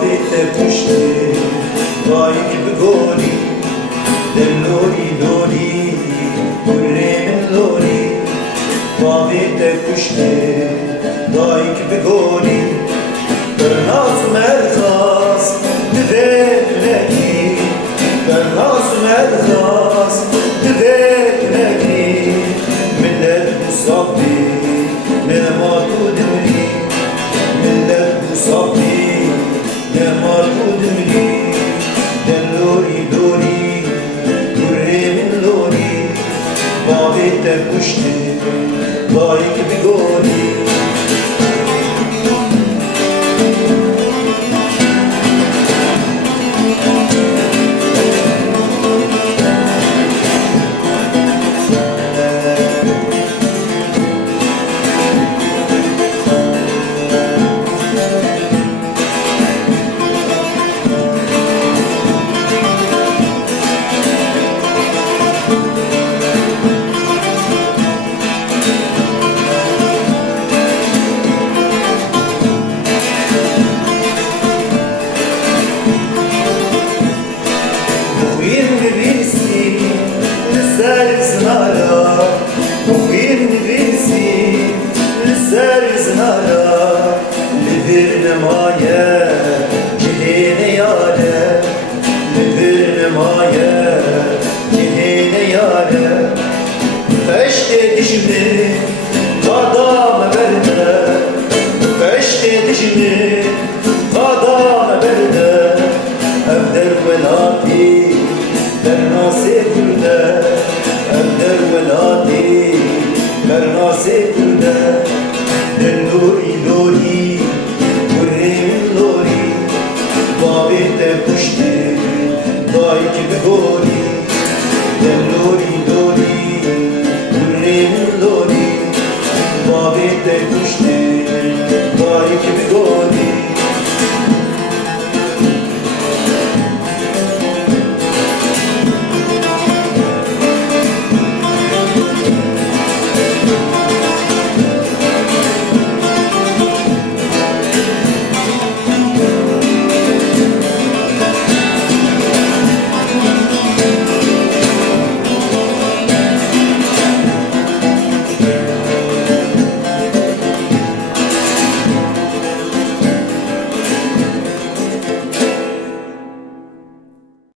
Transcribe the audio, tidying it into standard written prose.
bavete pushti Vajk bëgoni Del lori lori Kurre min lori Bavete pushti Vajk bëgoni Për nas merkas Dëvekneki Për nas merkas Dëvekneki Millet musabbi Ne matu dimri Millet musabbi Ne matu dimri Den lori lori Kurre min lori Bavete pushti Vajk bëgoni Livirne maye, cihine yare Livirne maye, cihine yare Peşte dişimi, kadame berde Peşte dişimi, kadame berde Evder velati, bernase kürde Evder velati, bernase kürde Lori lori, kurre min lori Bavete pushti, vajk bëgoni Lori